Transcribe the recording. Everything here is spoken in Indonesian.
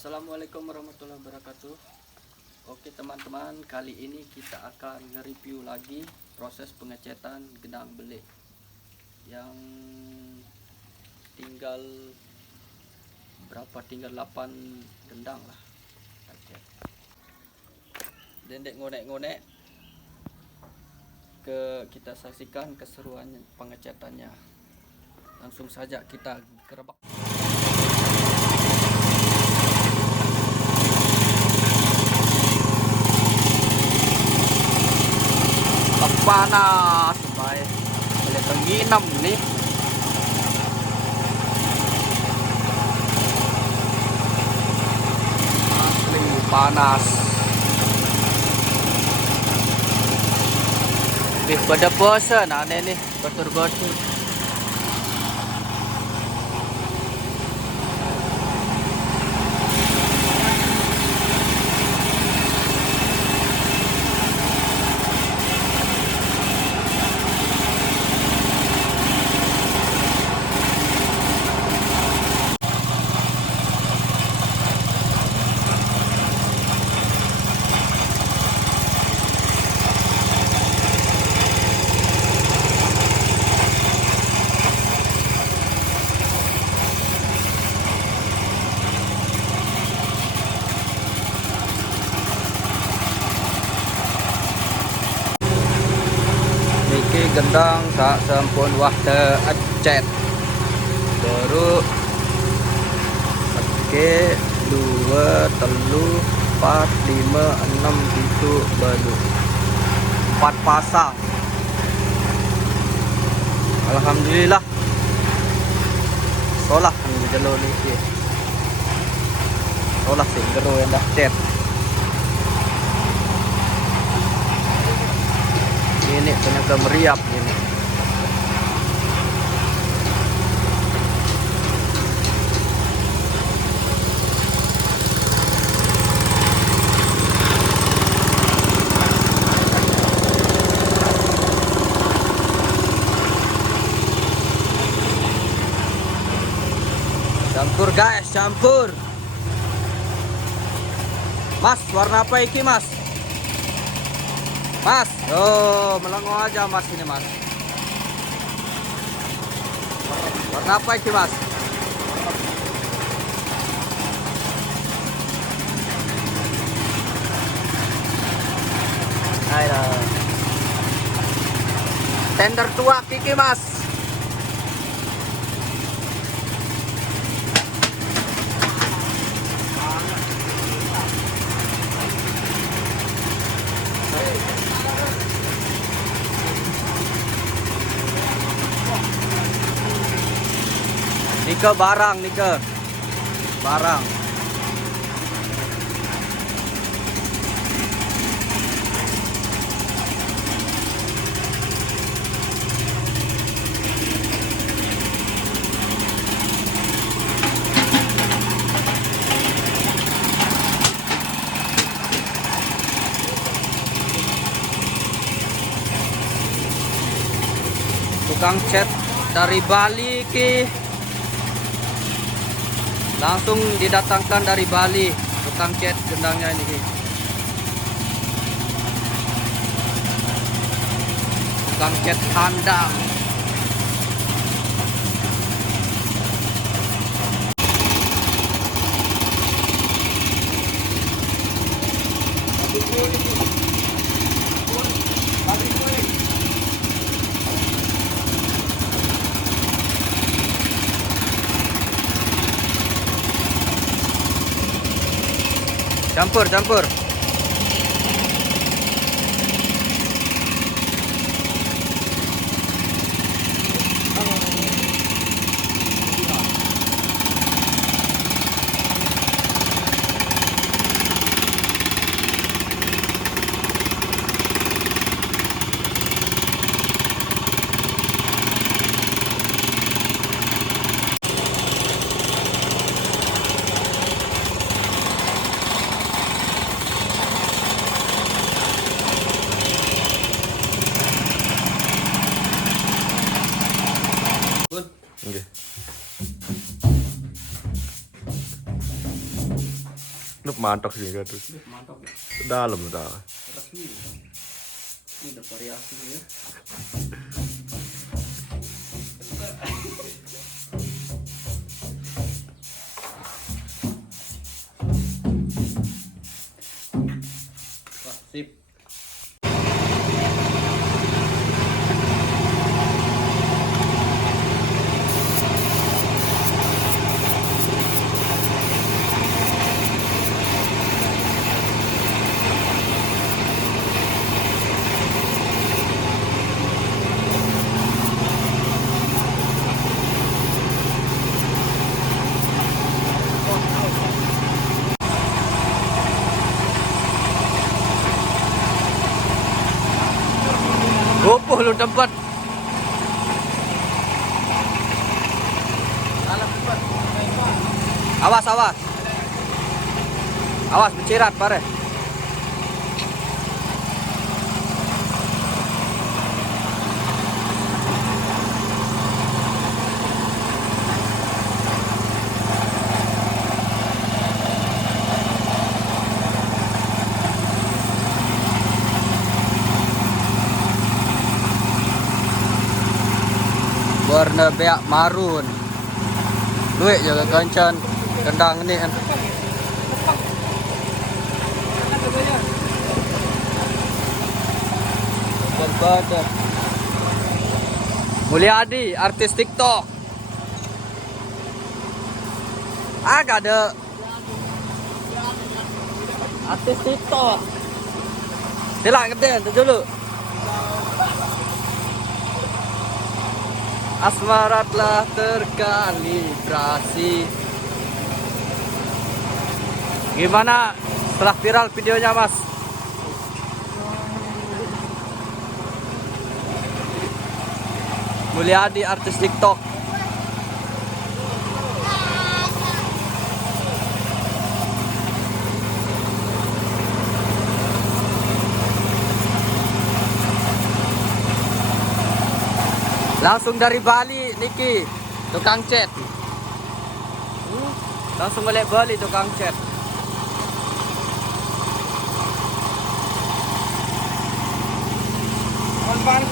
Assalamualaikum warahmatullahi wabarakatuh. Oke teman-teman, kali ini kita akan nge-review lagi proses pengecetan gendang belik yang tinggal 8 gendang lah. Dendek ngonek-ngonek, kita saksikan keseruan pengecatannya. Langsung saja kita gerebek. Panas baik, boleh tenginam nih. Asli panas. Pada bosan aneh nih, betul-betul. Gendang tak sampun wah teecet baru oke 2 telu 4 5 6 itu baru 4 pasang. Alhamdulillah solah jalur ini solah sing gero yang dah cet. Ini ternyata meriap ini. Campur guys, campur. Mas, warna apa ini mas? Mas, oh melongo aja mas ini mas. Warna apa ini mas? Ayo. Tender tua kiki mas. Nike barang, Nike barang. Tukang cat dari Bali ki. Langsung didatangkan dari Bali tukang cat gendangnya ini. Tukang cat handang. Campur, campur. Mantap sih kan terus. Mantap ya. Dalam dah. Resmi. Ini ada variasi ya. Wah, sip. Gopoh lu tempat. Awas, awas. Awas bercirat pare. Warna beak marun. Duit jaga kancan kendang ni kan. Badan. Mulyadi, artis TikTok. Agak ada artis TikTok. Dia lah ngeden tu dulu. Asmara telah terkalibrasi. Gimana setelah viral videonya, Mas? Mulyadi artis TikTok. Langsung dari Bali, Niki, tukang cat. Langsung balik Bali, tukang cat. Bang